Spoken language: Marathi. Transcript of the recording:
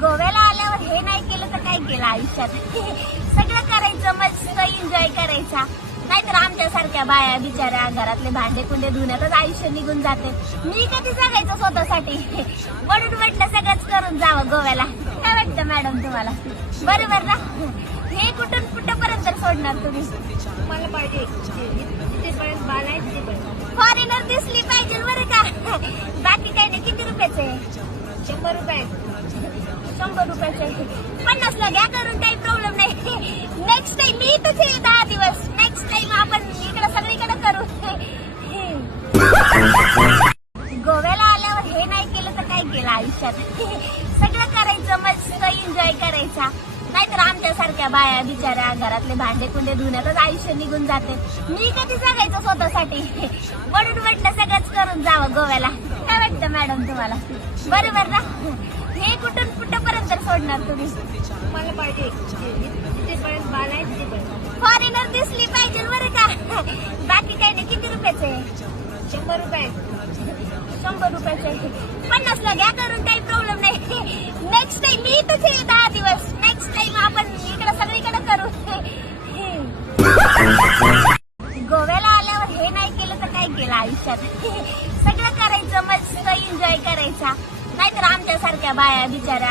गोव्याला आल्यावर हे नाही केलं तर काय केलं आयुष्यात. सगळं करायचं, मस्त एन्जॉय करायचा. नाहीतर आमच्यासारख्या बाया बिचाऱ्या घरातले भांडे कुंडे धुण्यातच आयुष्य निघून जाते. मी कधी जगायचं स्वतःसाठी. म्हणून म्हटलं सगळंच करून जावं गोव्याला. काय वाटतं मॅडम तुम्हाला? बरोबर ना? हे कुठून कुठपर्यंत सोडणार तुम्ही? मला पाहिजे तिथेपर्यंत बाल आहे तिथेपर्यंत. फॉरेनर दिसली पाहिजे बरं का. बाकी काही नाही. किती रुपयाचे? 100 रुपये. 100 रुपयाचे. 50 ला घ्या करून, काही प्रॉब्लेम नाही. नेक्स्ट टाइम मी इथंच येईल 10 दिवस. नेक्स्ट टाइम आपण इकडे सगळीकडे करू. गोव्याला आल्यावर हे नाही केलं तर काय केलं आयुष्यात. सगळं करायचं, मस्त एन्जॉय करायचा. नाहीतर आमच्यासारख्या बाया बिचाऱ्या घरातले भांडे कुंडे धुण्यातच आयुष्य निघून जाते. मी कधी जगायचं स्वतःसाठी. म्हणून म्हटलं सगळंच करून जावं गोव्याला. काय वाटतं मॅडम तुम्हाला? बरोबर ना? हे कुठून कुठपर्यंत सोडणार तुम्ही? मला पाहिजे तिथेपर्यंत बाल आहे तिथेपर्यंत. फॉरेनर दिसली पाहिजे बरं का. बाकी काही नाही. किती रुपयाचे? 100 रुपये. 100 रुपयाचे. 50 ला घ्या करून, काही प्रॉब्लेम नाही. नेक्स्ट टाइम मी इथंच येईल 10 दिवस. नेक्स्ट टाइम आपण इकडे सगळीकडे करू. गोव्याला आल्यावर हे नाही केलं तर काय केलं आयुष्यात. सगळं करायचं, मस्त एन्जॉय करायचा. नाहीतर आमच्यासारख्या बाया बिचाऱ्या